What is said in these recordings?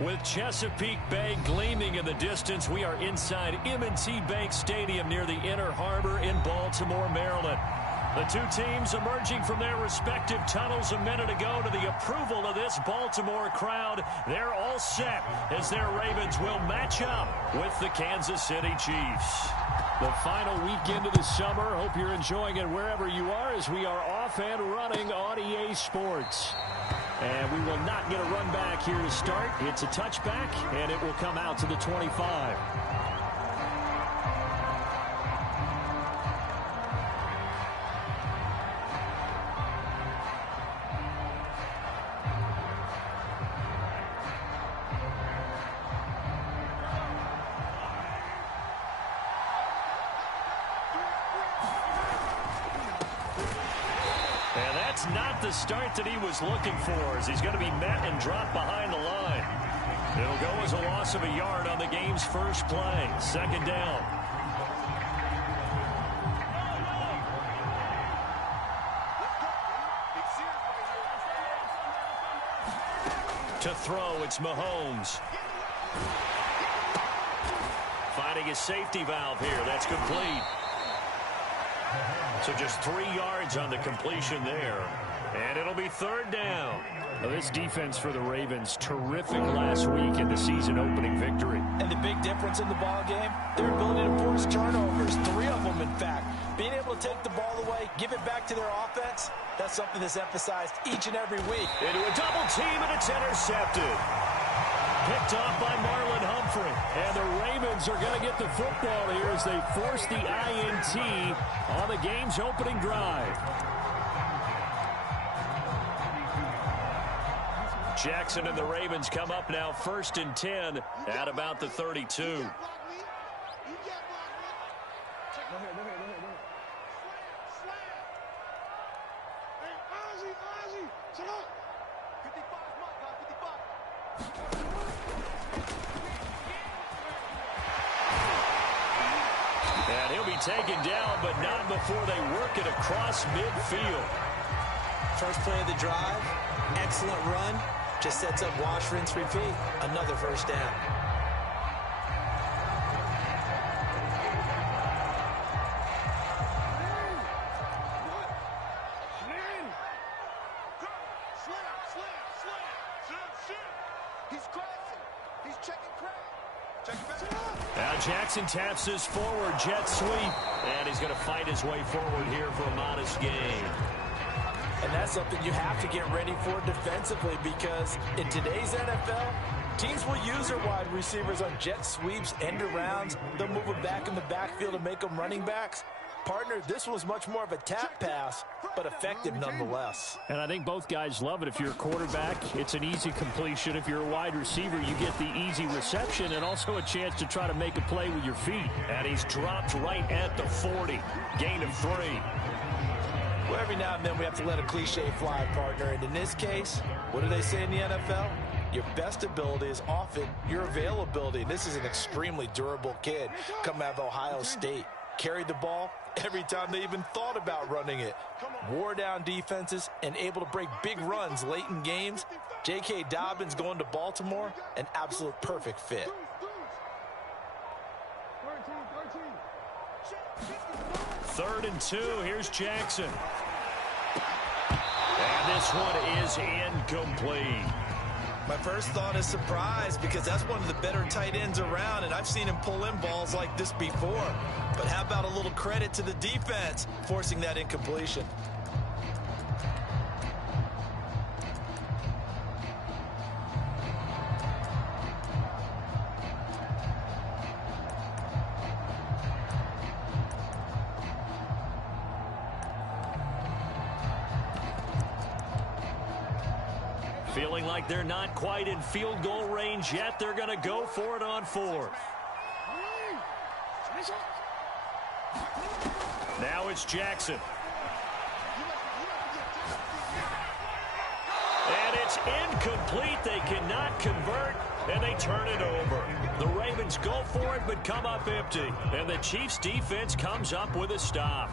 With Chesapeake Bay gleaming in the distance, we are inside M&T Bank Stadium near the Inner Harbor in Baltimore, Maryland. The two teams emerging from their respective tunnels a minute ago to the approval of this Baltimore crowd. They're all set as their Ravens will match up with the Kansas City Chiefs. The final weekend of the summer. Hope you're enjoying it wherever you are as we are off and running on EA Sports. And we will not get a run back here to start. It's a touchback, and it will come out to the 25. Not the start that he was looking for, as he's going to be met and dropped behind the line. It'll go as a loss of a yard on the game's first play. Second down. To throw, it's Mahomes. Finding his safety valve here. That's complete. So just 3 yards on the completion there. And it'll be third down. Now this defense for the Ravens, terrific last week in the season opening victory. And the big difference in the ball game, their ability to force turnovers, 3 of them in fact. Being able to take the ball away, give it back to their offense, that's something that's emphasized each and every week. Into a double team, and it's intercepted. Picked off by Marlon Humphrey. And the Ravens are going to get the football here as they force the INT on the game's opening drive. Jackson and the Ravens come up now 1st and 10 at about the 32. And he'll be taken down, but not before they work it across midfield. First play of the drive, excellent run. Just sets up wash, rinse, repeat. Another first down. Now Jackson taps this forward jet sweep, and he's going to fight his way forward here for a modest gain. And that's something you have to get ready for defensively, because in today's NFL, teams will use their wide receivers on jet sweeps, end arounds. They'll move them back in the backfield to make them running backs. Partner, this was much more of a tap pass, but effective nonetheless. And I think both guys love it. If you're a quarterback, it's an easy completion. If you're a wide receiver, you get the easy reception and also a chance to try to make a play with your feet. And he's dropped right at the 40. Gain of 3. Well, every now and then we have to let a cliche fly, partner. And in this case, what do they say in the NFL? Your best ability is often your availability. And this is an extremely durable kid coming out of Ohio State. Carried the ball every time they even thought about running it. Wore down defenses and able to break big runs late in games. J.K. Dobbins going to Baltimore, an absolute perfect fit. 3rd and 2. Here's Jackson. And this one is incomplete. My first thought is surprise, because that's one of the better tight ends around, and I've seen him pull in balls like this before. But how about a little credit to the defense forcing that incompletion? Feeling like they're not quite in field goal range yet. They're going to go for it on 4th. Now it's Jackson. And it's incomplete. They cannot convert, and they turn it over. The Ravens go for it, but come up empty. And the Chiefs' defense comes up with a stop.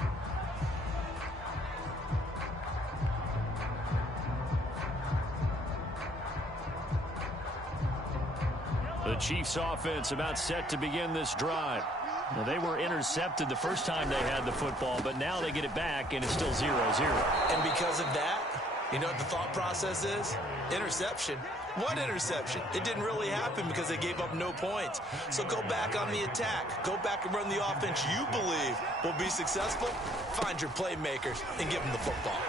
The Chiefs offense about set to begin this drive. Now, they were intercepted the first time they had the football, but now they get it back, and it's still 0-0. And because of that, you know what the thought process is? Interception. What interception? It didn't really happen because they gave up no points. So go back on the attack. Go back and run the offense you believe will be successful. Find your playmakers and give them the football.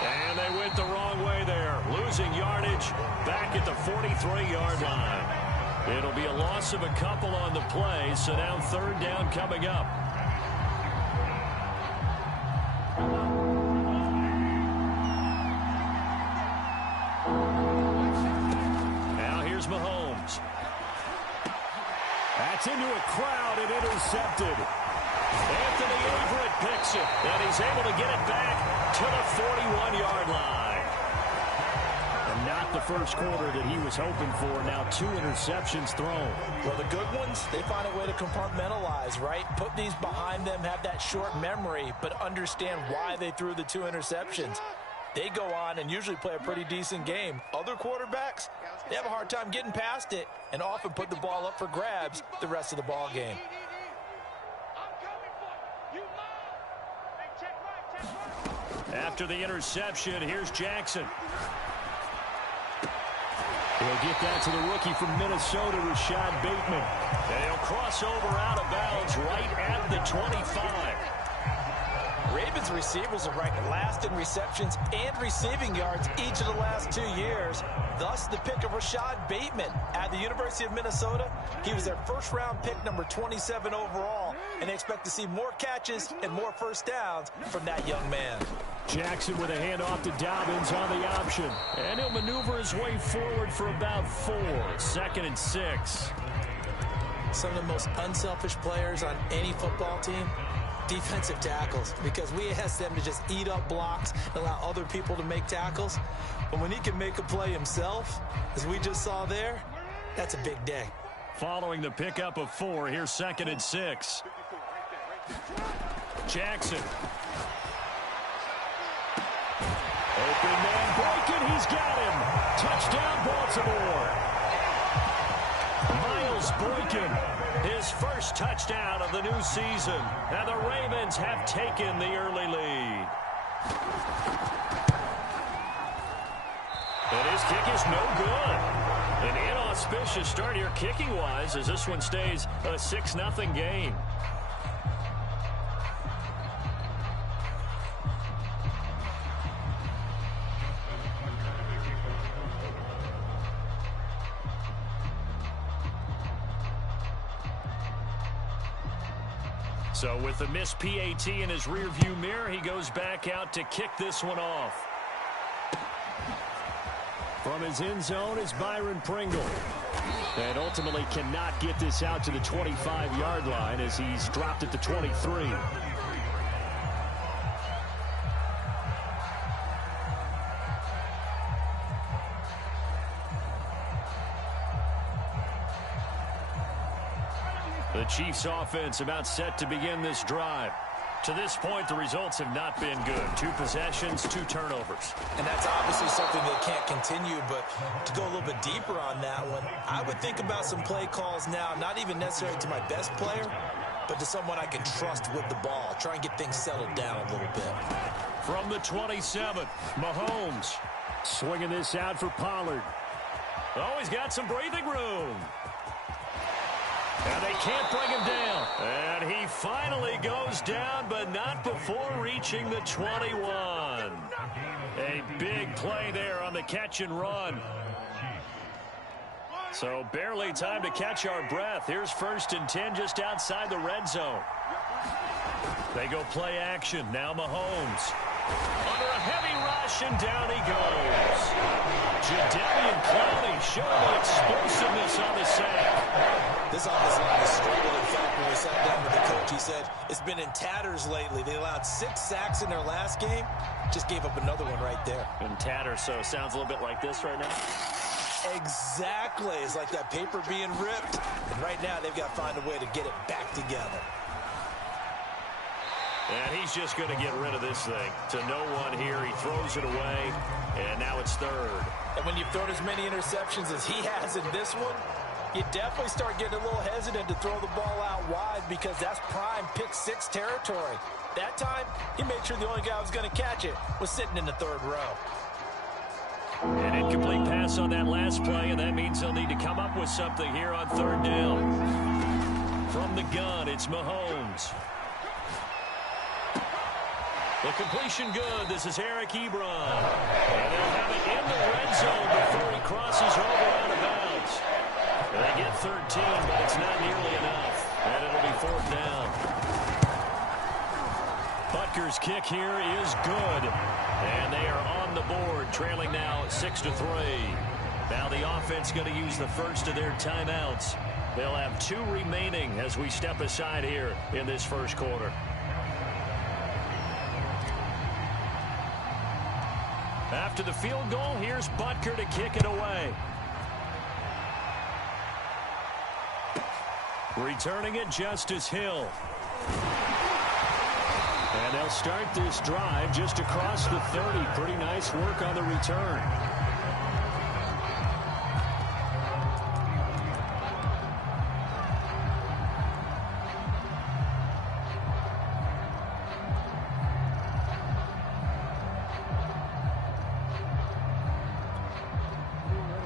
And they went the wrong way there. Losing yardage back at the 43-yard line. It'll be a loss of a couple on the play, so now third down coming up. Now here's Mahomes. That's into a crowd and intercepted. Anthony Everett picks it, and he's able to get it back to the 41-yard line. And not the first quarter that he was hoping for. Now 2 interceptions thrown. Well, the good ones, they find a way to compartmentalize, right? Put these behind them, have that short memory, but understand why they threw the 2 interceptions. They go on and usually play a pretty decent game. Other quarterbacks, they have a hard time getting past it and often put the ball up for grabs the rest of the ball game. After the interception, here's Jackson. He'll get that to the rookie from Minnesota, Rashad Bateman. And he'll cross over out of bounds right at the 25. Ravens receivers are ranked last in receptions and receiving yards each of the last 2 years. Thus, the pick of Rashad Bateman at the University of Minnesota. He was their first-round pick, number 27 overall, and they expect to see more catches and more first downs from that young man. Jackson with a handoff to Dobbins on the option. And he'll maneuver his way forward for about 4. 2nd and 6. Some of the most unselfish players on any football team, defensive tackles, because we ask them to just eat up blocks and allow other people to make tackles. But when he can make a play himself, as we just saw there, that's a big day. Following the pickup of 4, here's 2nd and 6. Jackson. Open man breaking, he's got him. Touchdown, Baltimore. Miles Boykin, his first touchdown of the new season. And the Ravens have taken the early lead. And his kick is no good. An inauspicious start here kicking-wise as this one stays a 6-0 game. So with the missed PAT in his rearview mirror, he goes back out to kick this one off. From his end zone is Byron Pringle. And ultimately cannot get this out to the 25-yard line as he's dropped at the 23. The Chiefs offense about set to begin this drive. To this point, the results have not been good. 2 possessions, 2 turnovers. And that's obviously something that can't continue, but to go a little bit deeper on that one, I would think about some play calls now, not even necessarily to my best player, but to someone I can trust with the ball. Try and get things settled down a little bit. From the 27, Mahomes swinging this out for Pollard. Oh, he's got some breathing room. And they can't bring him down. And he finally goes down, but not before reaching the 21. A big play there on the catch and run. So barely time to catch our breath. Here's 1st and 10 just outside the red zone. They go play action. Now Mahomes. Under a heavy rush, and down he goes. Jadeveon Clowney showing the explosiveness on the sack. This offensive line has struggled. In fact, when we sat down with the coach, he said it's been in tatters lately. They allowed 6 sacks in their last game. Just gave up another one right there. In tatters, so it sounds a little bit like this right now. Exactly. It's like that paper being ripped. And right now, they've got to find a way to get it back together. And he's just going to get rid of this thing. To no one here. He throws it away, and now it's 3rd. And when you've thrown as many interceptions as he has in this one, You definitely start getting a little hesitant to throw the ball out wide because that's prime pick six territory. That time, he made sure the only guy who was going to catch it was sitting in the third row. An incomplete pass on that last play, and that means they'll need to come up with something here on third down. From the gun, it's Mahomes. The completion good. This is Eric Ebron. And they'll have it in the red zone before he crosses over out of bounds. They get 13, but it's not nearly enough. And it'll be fourth down. Butker's kick here is good. And they are on the board, trailing now 6-3. Now the offense going to use the first of their timeouts. They'll have 2 remaining as we step aside here in this first quarter. After the field goal, here's Butker to kick it away. Returning it, Justice Hill. And they'll start this drive just across the 30. Pretty nice work on the return.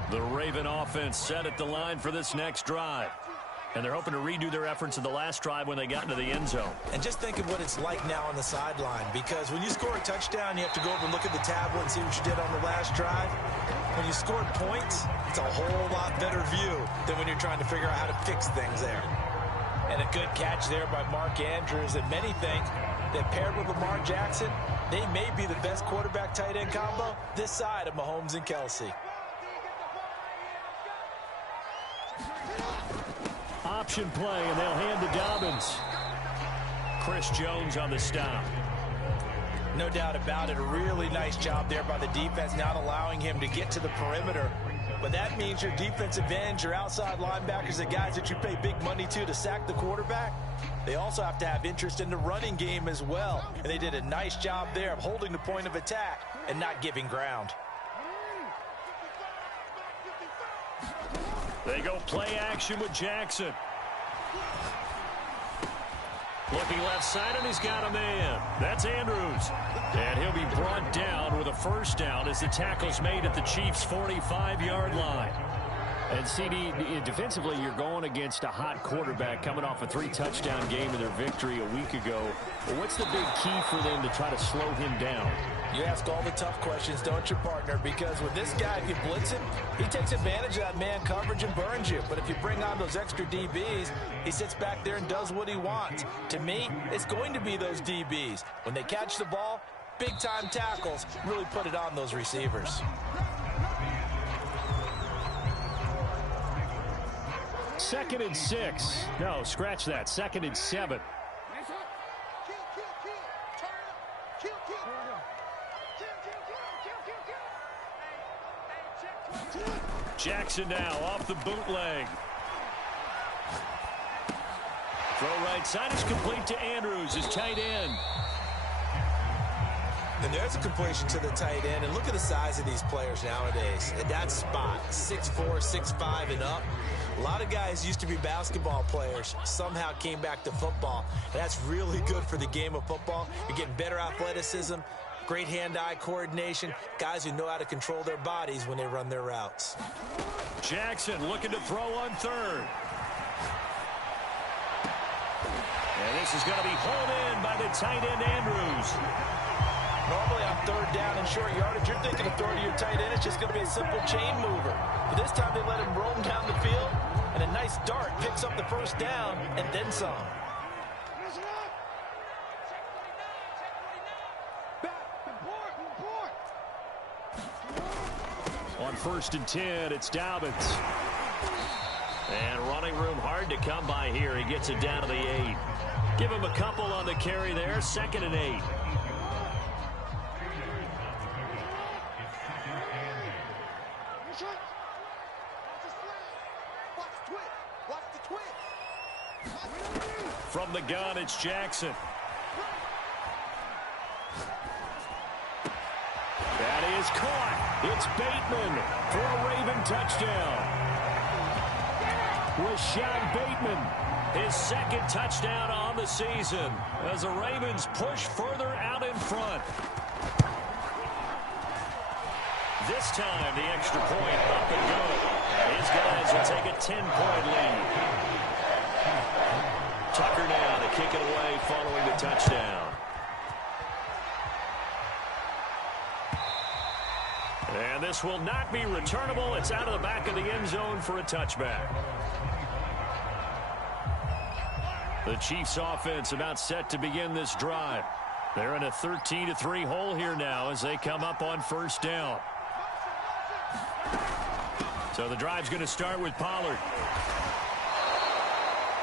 The Raven offense set at the line for this next drive. And they're hoping to redo their efforts in the last drive when they got into the end zone. And just think of what it's like now on the sideline, because when you score a touchdown, you have to go over and look at the tablet and see what you did on the last drive. When you scored points, it's a whole lot better view than when you're trying to figure out how to fix things there. And a good catch there by Mark Andrews. And many think that paired with Lamar Jackson, they may be the best quarterback-tight end combo this side of Mahomes and Kelsey. Option play, and they'll hand to Dobbins. Chris Jones on the stop. No doubt about it. A really nice job there by the defense, not allowing him to get to the perimeter. But that means your defensive ends, your outside linebackers, the guys that you pay big money to sack the quarterback, they also have to have interest in the running game as well. And they did a nice job there of holding the point of attack and not giving ground. They go play action with Jackson. Looking left side, and he's got a man. That's Andrews. And he'll be brought down with a first down as the tackle's made at the Chiefs' 45-yard line. And CD, defensively, you're going against a hot quarterback coming off a 3-touchdown game in their victory a week ago. Well, what's the big key for them to try to slow him down? You ask all the tough questions, don't you, partner? Because with this guy, if you blitz him, he takes advantage of that man coverage and burns you. But if you bring on those extra DBs, he sits back there and does what he wants. To me, it's going to be those DBs. When they catch the ball, big-time tackles really put it on those receivers. Second and 6. No, scratch that. Second and 7. Jackson now off the bootleg. Throw right side is complete to Andrews, his tight end. And there's a completion to the tight end. And look at the size of these players nowadays. At that spot, 6'4", 6'5", and up. A lot of guys used to be basketball players, somehow came back to football. And that's really good for the game of football. You're getting better athleticism, great hand-eye coordination, guys who know how to control their bodies when they run their routes. Jackson looking to throw on third. And this is going to be hauled in by the tight end, Andrews. Normally on third down and short yardage, you're thinking of throw to your tight end. It's just going to be a simple chain mover. But this time they let him roam down the field, and a nice dart picks up the first down and then some. On 1st and 10, it's Dobbins. And running room hard to come by here. He gets it down to the 8. Give him a couple on the carry there. 2nd and 8. From the gun, it's Jackson. That is caught. It's Bateman for a Raven touchdown. Rashad Bateman. His second touchdown on the season as the Ravens push further out in front. This time, the extra point up and good. His guys will take a 10-point lead. Tucker now to kick it away following the touchdown. And this will not be returnable. It's out of the back of the end zone for a touchback. The Chiefs offense about set to begin this drive. They're in a 13-3 hole here now as they come up on first down. So the drive's going to start with Pollard.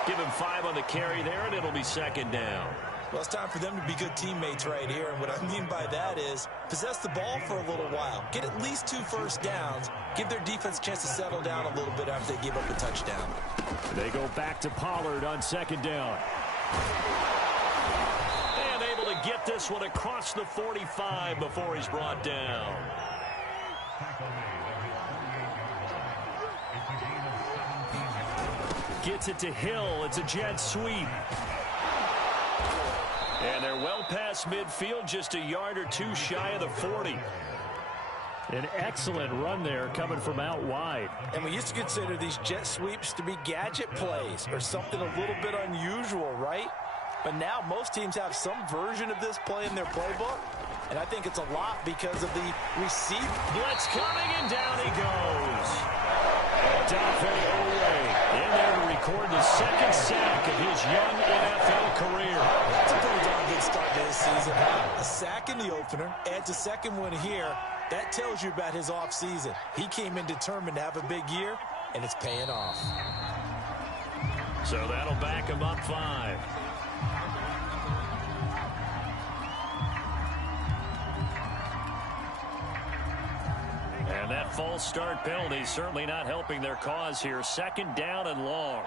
Give him 5 on the carry there, and it'll be second down. Well, it's time for them to be good teammates right here. And what I mean by that is possess the ball for a little while. Get at least 2 first downs. Give their defense a chance to settle down a little bit after they give up a touchdown. They go back to Pollard on second down. And able to get this one across the 45 before he's brought down. Gets it to Hill. It's a jet sweep. And they're well past midfield, just a yard or 2 shy of the 40. An excellent run there coming from out wide. And we used to consider these jet sweeps to be gadget plays or something a little bit unusual, right? But now most teams have some version of this play in their playbook. And I think it's a lot because of the receiver. Blitz coming, and down he goes. Odafe Oweh in there to record the second sack of his young NFL career. That's a pretty darn good start to his season. A sack in the opener, adds a second one here. That tells you about his offseason. He came in determined to have a big year, and it's paying off. So that'll back him up 5. And that false start penalty certainly not helping their cause here. Second down and long.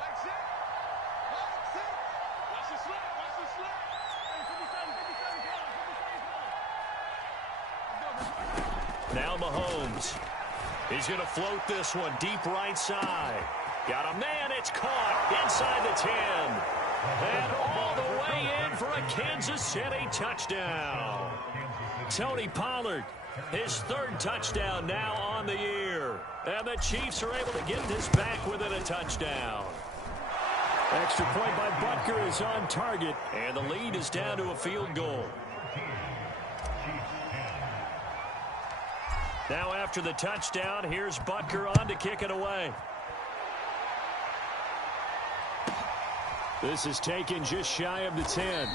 Now Mahomes. He's going to float this one deep right side. Got a man. It's caught inside the 10. And all the way in for a Kansas City touchdown. Tony Pollard, his 3rd touchdown now on the year. And the Chiefs are able to get this back within a touchdown. Extra point by Butker is on target. And the lead is down to a field goal. Now after the touchdown, here's Butker on to kick it away. This is taken just shy of the 10.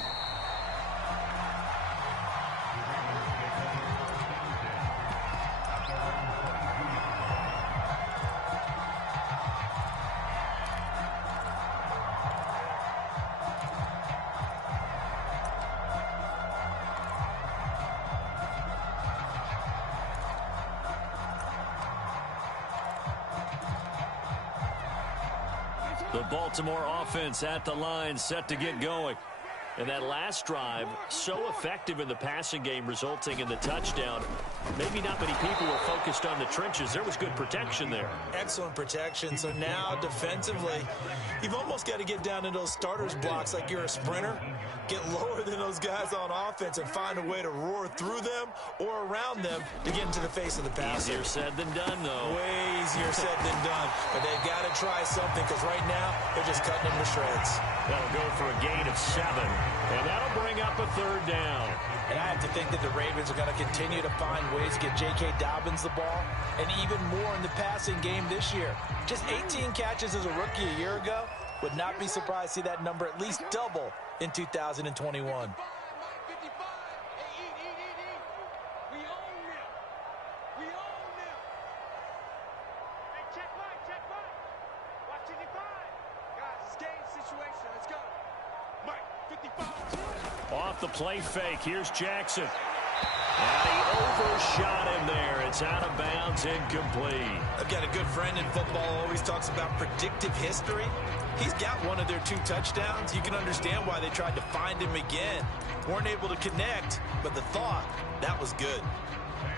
The Baltimore offense at the line, set to get going. And that last drive, so effective in the passing game, resulting in the touchdown. Maybe not many people were focused on the trenches. There was good protection there. Excellent protection. So now, defensively, you've almost got to get down in those starters blocks like you're a sprinter. Get lower than those guys on offense and find a way to roar through them or around them to get into the face of the passer. Easier said than done, though. Way easier said than done. But they've got to try something because right now, they're just cutting them to shreds. That'll go for a gain of 7. And that'll bring up a 3rd down. And I have to think that the Ravens are going to continue to find ways to get J.K. Dobbins the ball, and even more in the passing game this year. Just 18 catches as a rookie a year ago. Would not be surprised to see that number at least double in 2021. Off the play fake, here's Jackson. And he overshot him there. It's out of bounds, incomplete. I've got a good friend in football, always talks about predictive history. He's got one of their 2 touchdowns. You can understand why they tried to find him again. Weren't able to connect, but the thought, that was good.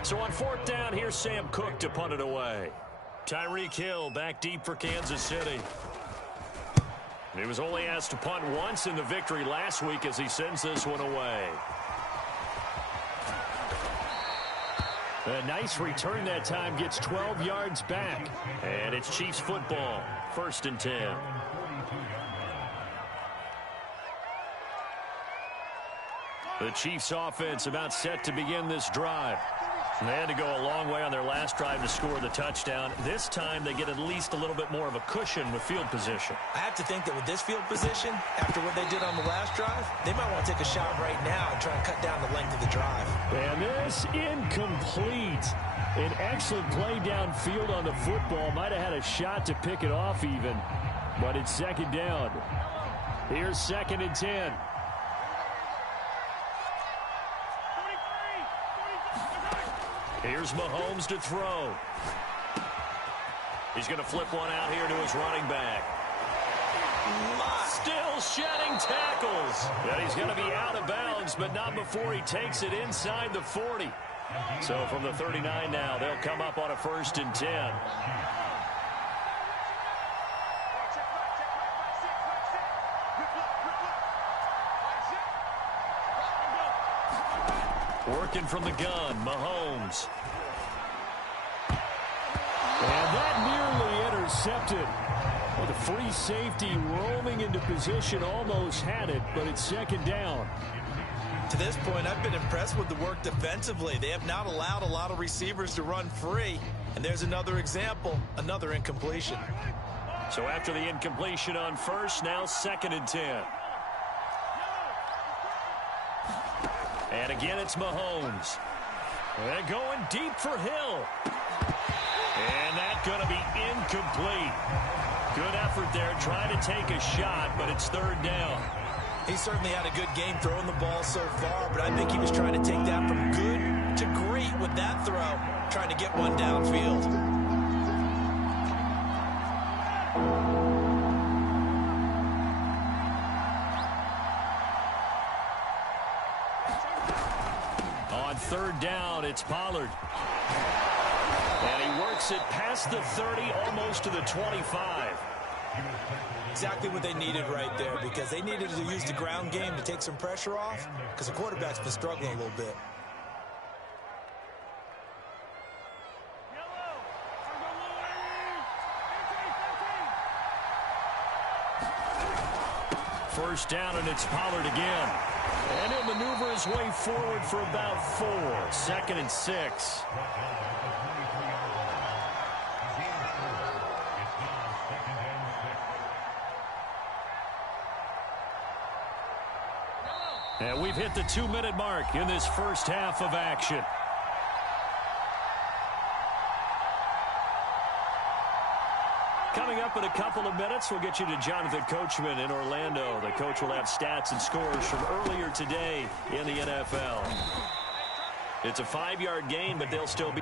So on 4th down, here's Sam Cook to punt it away. Tyreek Hill back deep for Kansas City. He was only asked to punt once in the victory last week as he sends this one away. A nice return that time, gets 12 yards back. And it's Chiefs football, 1st and 10. The Chiefs offense about set to begin this drive. They had to go a long way on their last drive to score the touchdown. This time they get at least a little bit more of a cushion with field position. I have to think that with this field position, after what they did on the last drive, they might want to take a shot right now and try and cut down the length of the drive. And this incomplete. An excellent play downfield on the football. Might have had a shot to pick it off even. But it's 2nd down. Here's 2nd and 10. Here's Mahomes to throw. He's going to flip one out here to his running back. Still shedding tackles. And he's going to be out of bounds, but not before he takes it inside the 40. So from the 39 now, they'll come up on a 1st and 10. Working from the gun, Mahomes. And that nearly intercepted. Well, the free safety roaming into position almost had it, but it's 2nd down. To this point, I've been impressed with the work defensively. They have not allowed a lot of receivers to run free. And there's another example, another incompletion. So after the incompletion on 1st, now 2nd and 10. And again, it's Mahomes. And going deep for Hill. And that's going to be incomplete. Good effort there, trying to take a shot, but it's 3rd down. He certainly had a good game throwing the ball so far, but I think he was trying to take that from good to great with that throw, trying to get one downfield. On 3rd down, it's Pollard. And he works it past the 30, almost to the 25. Exactly what they needed right there, because they needed to use the ground game to take some pressure off, because the quarterback's been struggling a little bit. First down, and it's Pollard again. And he'll maneuver his way forward for about 4. 2nd and 6. And we've hit the 2-minute mark in this first half of action. Coming up in a couple of minutes, we'll get you to Jonathan Coachman in Orlando. The coach will have stats and scores from earlier today in the NFL. It's a 5-yard gain, but they'll still be...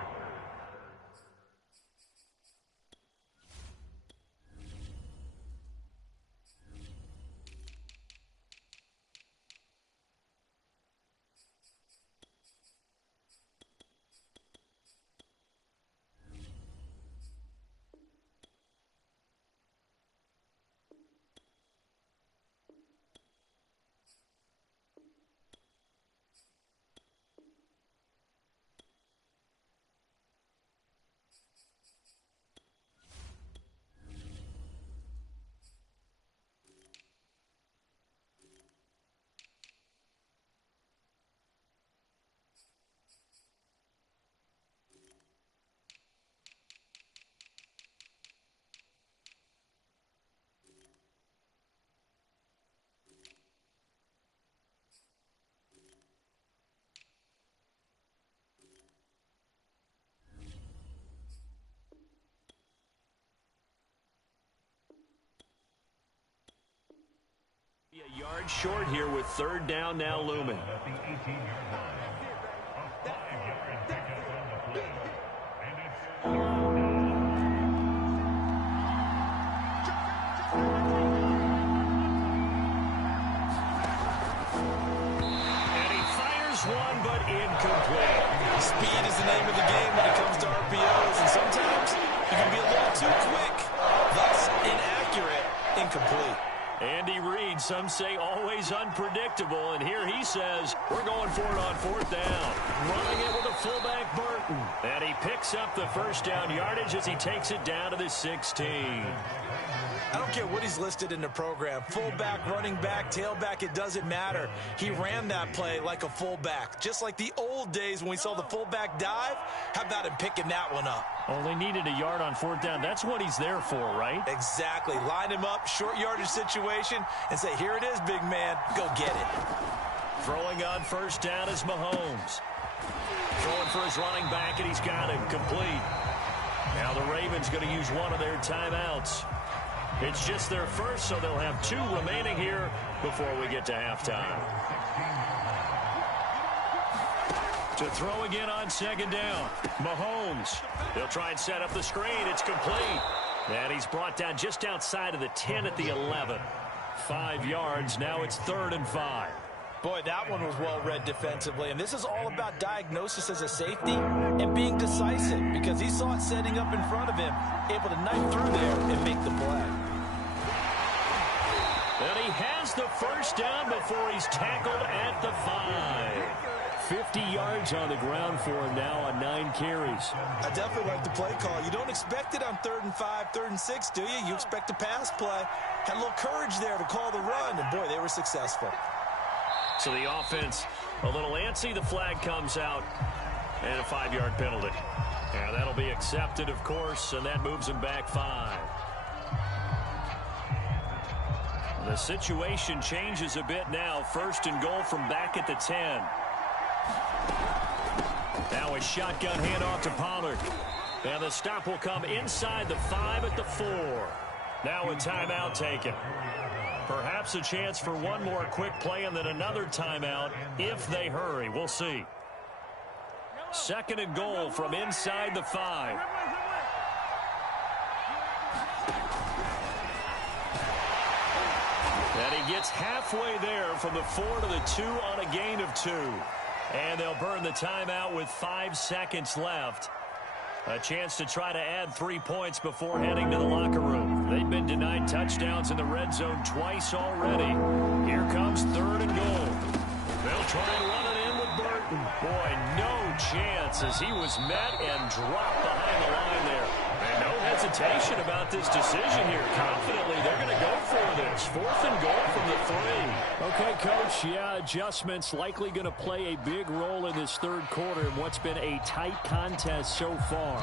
A yard short here with 3rd down now looming. One, but incomplete. Speed is the name of the game when it comes to RPOs, and sometimes you can be a little too quick, thus inaccurate, incomplete. Andy Reid, some say always unpredictable, and here he says, we're going for it on 4th down. Running it with a fullback, Burton. And he picks up the first down yardage as he takes it down to the 16. I don't care what he's listed in the program. Fullback, running back, tailback, it doesn't matter. He ran that play like a fullback. Just like the old days when we saw the fullback dive. How about him picking that one up? Only needed a yard on 4th down. That's what he's there for, right? Exactly. Line him up, short yardage situation, and say, here it is, big man. Go get it. Throwing on 1st down is Mahomes. Throwing for his running back, and he's got him complete. Now the Ravens going to use one of their timeouts. It's just their first, so they'll have 2 remaining here before we get to halftime. To throw again on 2nd down. Mahomes. They'll try and set up the screen. It's complete. And he's brought down just outside of the 10 at the 11. 5 yards. Now it's 3rd and 5. Boy, that one was well read defensively. And this is all about diagnosis as a safety and being decisive because he saw it setting up in front of him, able to knife through there and make the play. And he has the first down before he's tackled at the 5. 50 yards on the ground for him now on 9 carries. I definitely like the play call. You don't expect it on 3rd and 5, 3rd and 6, do you? You expect a pass play. Had a little courage there to call the run, and boy, they were successful. So the offense a little antsy. The flag comes out, and a 5-yard penalty. Yeah, that'll be accepted, of course, and that moves him back 5. The situation changes a bit now. 1st and goal from back at the 10. Now a shotgun handoff to Pollard. And the stop will come inside the 5 at the 4. Now a timeout taken. Perhaps a chance for one more quick play and then another timeout if they hurry. We'll see. 2nd and goal from inside the 5. And he gets halfway there from the 4 to the 2 on a gain of 2. And they'll burn the timeout with 5 seconds left. A chance to try to add 3 points before heading to the locker room. They've been denied touchdowns in the red zone twice already. Here comes 3rd and goal. They'll try and run it in with Burton. Boy, no chance as he was met and dropped behind the line there. And no hesitation about this decision here. Confidently, they're going to go for this. 4th and goal from the 3. Okay, Coach, yeah, adjustments likely going to play a big role in this 3rd quarter in what's been a tight contest so far.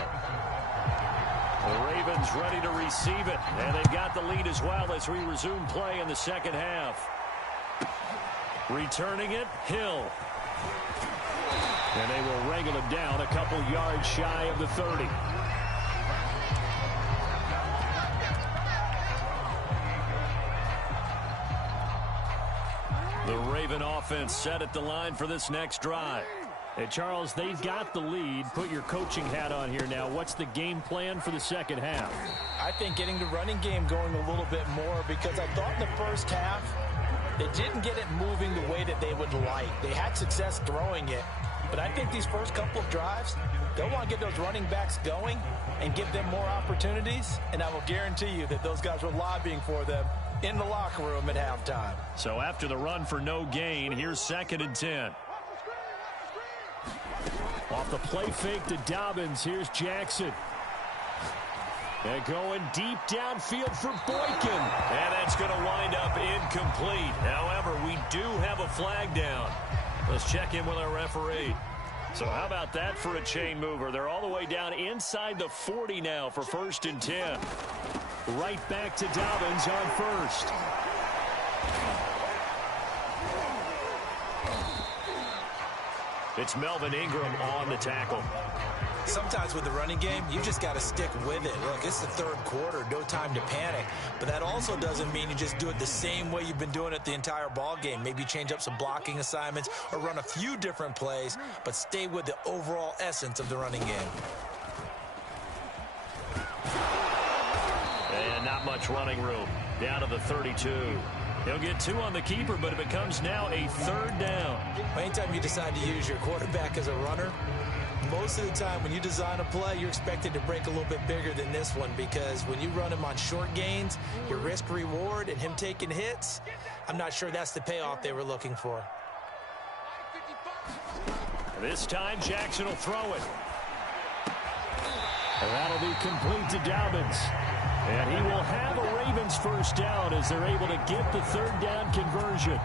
The Ravens ready to receive it, and they've got the lead as well as we resume play in the 2nd half. Returning it, Hill. And they will wrangle him down a couple yards shy of the 30. The Raven offense set at the line for this next drive. Hey, Charles, they've got the lead. Put your coaching hat on here now. What's the game plan for the 2nd half? I think getting the running game going a little bit more because I thought in the first half they didn't get it moving the way that they would like. They had success throwing it, but I think these first couple of drives, they'll want to get those running backs going and give them more opportunities, and I will guarantee you that those guys were lobbying for them in the locker room at halftime. So after the run for no gain, here's 2nd and 10. Off the play fake to Dobbins, here's Jackson. And going deep downfield for Boykin. And that's going to wind up incomplete. However, we do have a flag down. Let's check in with our referee. So how about that for a chain mover? They're all the way down inside the 40 now for 1st and 10. Right back to Dobbins on 1st. It's Melvin Ingram on the tackle. Sometimes with the running game, you just got to stick with it. Look, it's the 3rd quarter, no time to panic. But that also doesn't mean you just do it the same way you've been doing it the entire ball game. Maybe change up some blocking assignments or run a few different plays, but stay with the overall essence of the running game. And not much running room. Down to the 32. He'll get 2 on the keeper, but it becomes now a 3rd down. Anytime you decide to use your quarterback as a runner, most of the time when you design a play, you're expected to break a little bit bigger than this one, because when you run him on short gains, your risk-reward and him taking hits, I'm not sure that's the payoff they were looking for. This time, Jackson will throw it. And that'll be complete to Dobbins. And he will have a Ravens first down as they're able to get the third down conversion.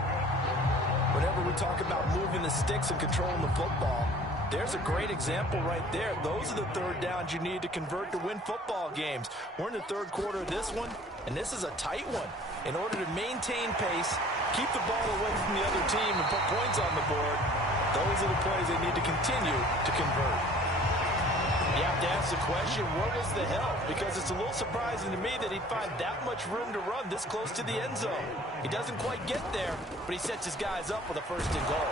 Whenever we talk about moving the sticks and controlling the football, there's a great example right there. Those are the third downs you need to convert to win football games. We're in the third quarter of this one, and this is a tight one. In order to maintain pace, keep the ball away from the other team, and put points on the board, those are the plays they need to continue to convert. You have to ask the question, what was the help? Because it's a little surprising to me that he'd find that much room to run this close to the end zone. He doesn't quite get there, but he sets his guys up with a first and goal.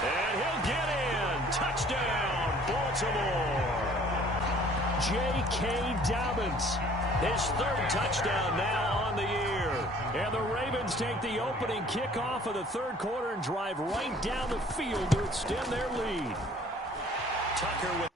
And he'll get in. Touchdown, Baltimore. J.K. Dobbins. His third touchdown now on the year. And the Ravens take the opening kickoff of the third quarter and drive right down the field to extend their lead. Tucker with